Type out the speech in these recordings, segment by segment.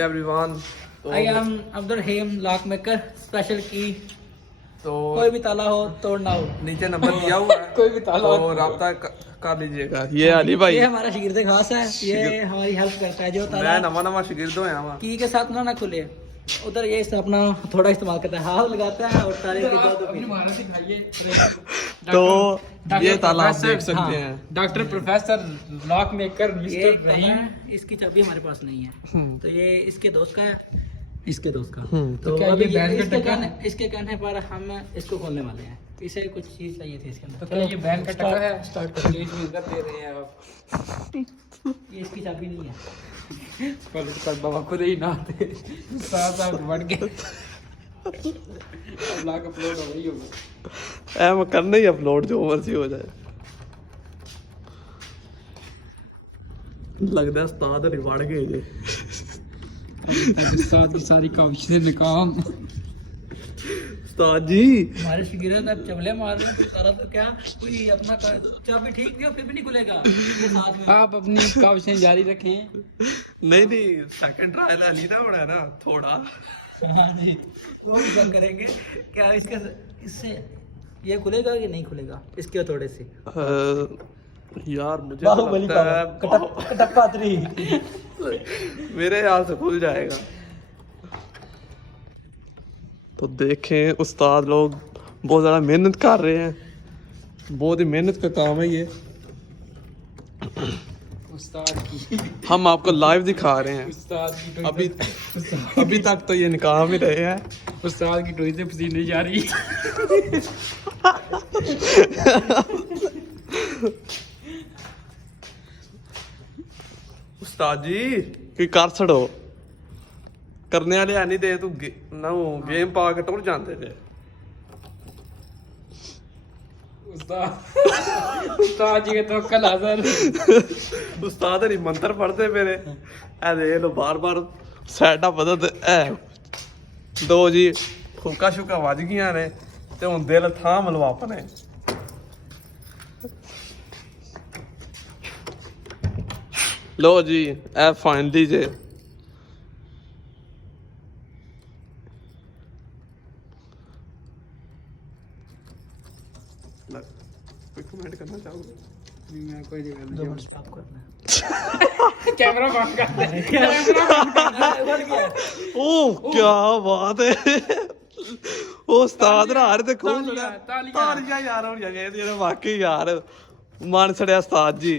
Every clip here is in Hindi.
Everyone, I am Abdul Rahim lock maker special की। तो कोई भी ताला हो तोड़ना हो, नीचे नंबर दिया हुआ है कोई भी ताला तो राब्ता कर लीजिएगा। ये अली भाई, ये हमारा शिगिर्द खास है, ये हमारी हेल्प करता है। जो ताला मैं नवा शिगिर्द होया वा। की के साथ ना खुले, उधर ये अपना थोड़ा इस्तेमाल करता है, हाथ लगाता है और ताले की तो ये ताला आप देख सकते हैं। डॉक्टर प्रोफेसर लॉक मेकर ये मिस्टर रहीम। इसकी चाबी हमारे पास नहीं है, तो ये इसके दोस्त का है, इसके दोस्त का। तो क्या अभी ये बैन का इसके टक्का इसके कहने पर हम इसको खोलने वाले हैं। इसे कुछ चीज चाहिए थी इसके अंदर। तो क्या ये बैन का टक्का है? स्टार्ट कर। स्टेज में इज्जत दे रहे हैं आप। ये इसकी चाबी नहीं है। पर बाबा खुद ही ना थे, साथ बढ़ गए। अब लाख अपलोड हो गई होगा। मैं करना ही अपलोड, जो मर्जी हो जाए। लगता है उस्ताद रिवाड़ गए जे। साथ की सारी कोशिशें नाकाम। उस्ताद जी हमारे शिगिर्द अब चबले मार रहे हैं, सारा तो क्या कोई अपना चाबी ठीक नहीं हो फिर भी नहीं खुलेगा। ये साथ में आप अपनी कोशिशें जारी रखें। नहीं सेकंड ट्रायल है नहीं ना बड़ा है ना थोड़ा। हाँ जी, वो भी बंद करेंगे। क्या इससे ये खुलेगा कि नहीं खुलेगा इसके थोड़े से? यार मुझे तो लगता है कटप्पा 3 मेरे ख्याल से खुल जाएगा। तो देखें उस्ताद लोग बहुत ज़्यादा मेहनत कर रहे हैं, बहुत ही मेहनत का काम है ये। उस्ताद की हम आपको लाइव दिखा रहे हैं। उस्ताद की अभी तक तो ये निकाह में रहे हैं। उस्ताद की टोई से पसीने जा रही। उस्ताद जी की कर छड़ो, करने वाले है नहीं दे तू गेम पा के टुर जाते थे। उस्ताद जी के तो कल हाजिर। उस्ताद नहीं मंत्र पढ़ते मेरे ए देख लो बार बार सैडा बदल दो जी फूका शुका वज गई ने ते हुण दिल थाम लवा अपने। लो जी ए फाइनली जे कोई कमेंट करना चाहोगे? मैं कोई नहीं करना 2 मिनट स्टॉप करना चाहूंगा। कैमरा बंद कर दे। ओ क्या बात है। ओ उस्ताद ना हारे ते खून लड़ा तालियां यार हो गए ये वाकई यार मान छड़या उस्ताद जी,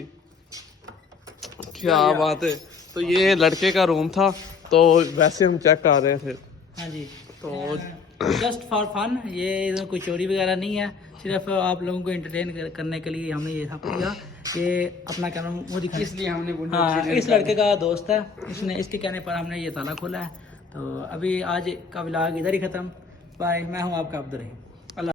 क्या बात है। तो ये लड़के का रूम था, तो वैसे हम चेक कर रहे थे। हाँ जी, तो जस्ट फॉर फन, ये इधर कोई चोरी वगैरह नहीं है, सिर्फ आप लोगों को एंटरटेन करने के लिए हमने ये सब किया। ये अपना क्या नाम वो दिखा, इसलिए हमने हाँ, इस लड़के का दोस्त है, इसने इसके कहने पर हमने ये ताला खोला है। तो अभी आज का व्लॉग इधर ही ख़त्म। बाय, मैं हूँ आपका अब्दुल रहीम।